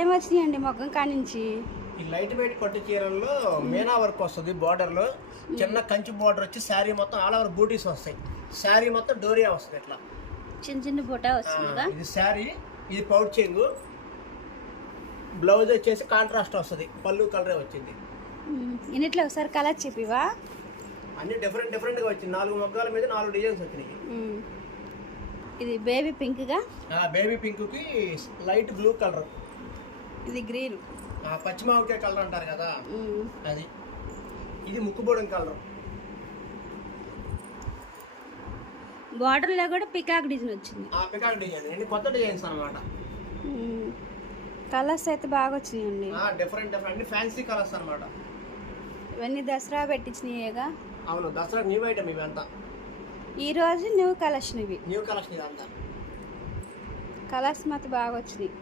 ఏమొచ్చినాయండి మొగ్గం కానించి? ఈ light weight పట్టు చీరల్లో మీనా వర్క్ వస్తుంది, బార్డర్ లో చిన్న కంచి బార్డర్ వచ్చి శారీ మొత్తం ఆల్ ఓవర్ బూటీస్ వస్తాయి. శారీ మొత్తం డోరియా వస్తుంది ఇట్లా చిన్న చిన్న బుట్ట వస్తుందిగా. ఇది శారీ, ఇది పౌచింగ్. బ్లౌజ్ వచ్చేసి కాంట్రాస్ట్ వస్తుంది, పళ్ళు కలరే వచ్చింది. ఇన్నిట్లో ఒకసారి కలర్ చెప్పివా? అన్ని డిఫరెంట్ డిఫరెంట్ గా వచ్చింది. 4 మొగ్గాల మీద 4 డిజైన్స్ వచ్చినాయి. ఇది బేబీ పింక్ గా, బేబీ పింక్ కి లైట్ బ్లూ కలర్, ఇది గ్రీన్, పచ్చిమావికాయ కలర్ అంటారు కదా అది. ఇది ముక్కుబొడం కలర్. బార్డర్ లో కూడా పికాక్ డిజైన్ వచ్చింది. పికాక్ డిజైన్ ఇన్ని కొత్త డిజైన్స్ అన్నమాట. కలర్స్ అయితే బాగా వచ్చినాయండి. డిఫరెంట్ డిఫరెంట్ ఫ్యాన్సీ కలర్స్ అన్నమాట. ఇవన్నీ దసరా పెట్టించినాయేగా. అవును, దసరా న్యూ ఐటమ్ ఇవంతా. ఈ రోజు న్యూ కలెక్షన్, ఇవి న్యూ కలెక్షన్ ఇదంతా. కలర్స్ మాత్రం బాగా వచ్చినాయి.